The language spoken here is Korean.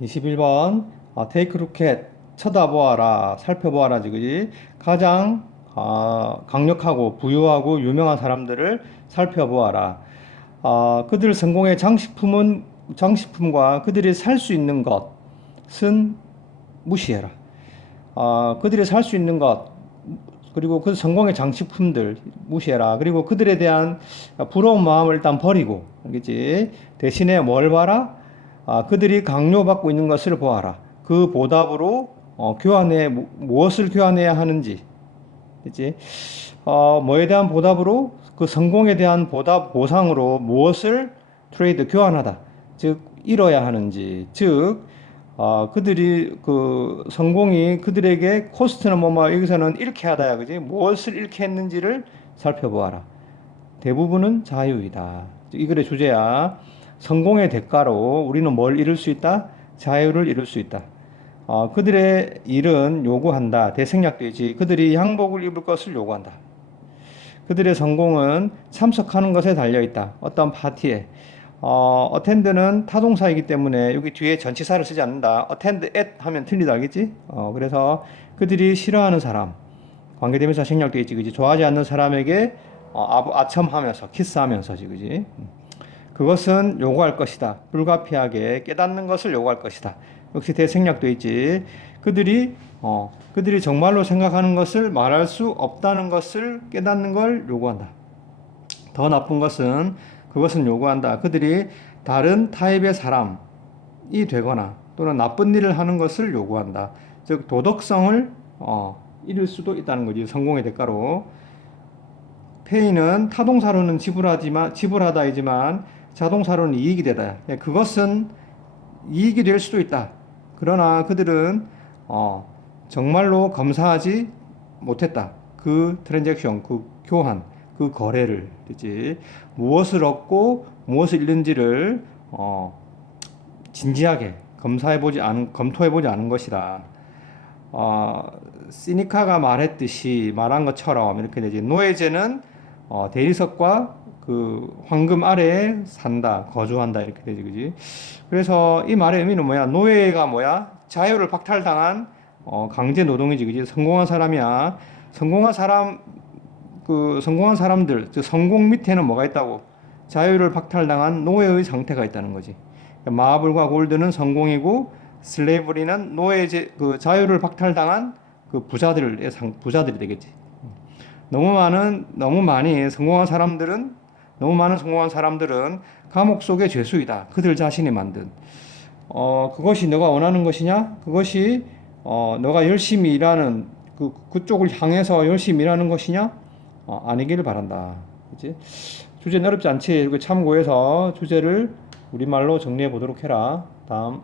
21번. 아, 테이크 루켓 쳐다보아라 살펴보아라 지그지 가장 아, 강력하고 부유하고 유명한 사람들을 살펴보아라. 아, 그들 성공의 장식품은 장식품과 그들이 살 수 있는 것은 무시해라. 아, 그들이 살 수 있는 것 그리고 그 성공의 장식품들 무시해라. 그리고 그들에 대한 부러운 마음을 일단 버리고 알겠지? 대신에 뭘 봐라 아, 그들이 강요받고 있는 것을 보아라. 그 보답으로 어, 교환해 무- 무엇을 교환해야 하는지, 그렇지? 어, 뭐에 대한 보답으로 그 성공에 대한 보답 보상으로 무엇을 트레이드 교환하다. 즉 잃어야 하는지, 즉 어, 그들이 그 성공이 그들에게 코스트는 뭐뭐 여기서는 잃게 하다야, 그지? 무엇을 잃게 했는지를 살펴보아라. 대부분은 자유이다. 이 글의 주제야. 성공의 대가로 우리는 뭘 이룰 수 있다? 자유를 이룰 수 있다. 어, 그들의 일은 요구한다. 대생략되지. 그들이 양복을 입을 것을 요구한다. 그들의 성공은 참석하는 것에 달려 있다. 어떤 파티에. 어, 어텐드는 타동사이기 때문에 여기 뒤에 전치사를 쓰지 않는다. 어텐드 at 하면 틀리다 알겠지? 어, 그래서 그들이 싫어하는 사람 관계대명사 생략되어 있지 그지? 좋아하지 않는 사람에게 어, 아, 아첨하면서 키스하면서지 그지? 음. 그것은 요구할 것이다. 불가피하게 깨닫는 것을 요구할 것이다. 역시 대생략되어 있지. 그들이 어, 그들이 정말로 생각하는 것을 말할 수 없다는 것을 깨닫는 걸 요구한다. 더 나쁜 것은 그것은 요구한다. 그들이 다른 타입의 사람이 되거나 또는 나쁜 일을 하는 것을 요구한다. 즉 도덕성을 어, 잃을 수도 있다는 거지. 성공의 대가로. 페이는 타동사로는 지불하지만 지불하다이지만 자동사로는 이익이 되다. 예, 그것은 이익이 될 수도 있다. 그러나 그들은 어, 정말로 검사하지 못했다. 그 트랜잭션, 그 교환, 그 거래를 그지 무엇을 얻고 무엇을 잃는지를 어, 진지하게 검사해 보지 않은 검토해 보지 않은 것이다. 어, 시니카가 말했듯이 말한 것처럼 이렇게 되지 노예제는 어, 대리석과 그 황금 아래에 산다 거주한다 이렇게 되지 그지? 그래서 이 말의 의미는 뭐야? 노예가 뭐야? 자유를 박탈당한 어, 강제 노동이지 그지? 성공한 사람이야. 성공한 사람 그 성공한 사람들 즉 성공 밑에는 뭐가 있다고? 자유를 박탈당한 노예의 상태가 있다는 거지. 그러니까 마블과 골드는 성공이고 슬레이브리는 노예제 그 자유를 박탈당한 그 부자들의 상 부자들이 되겠지. 너무 많은 너무 많이 성공한 사람들은 너무 많은 성공한 사람들은 감옥 속의 죄수이다. 그들 자신이 만든 어 그것이 너가 원하는 것이냐? 그것이 어 너가 열심히 일하는 그 그쪽을 향해서 열심히 일하는 것이냐? 어, 아니기를 바란다. 그렇지? 주제는 어렵지 않지. 참고해서 주제를 우리말로 정리해 보도록 해라. 다음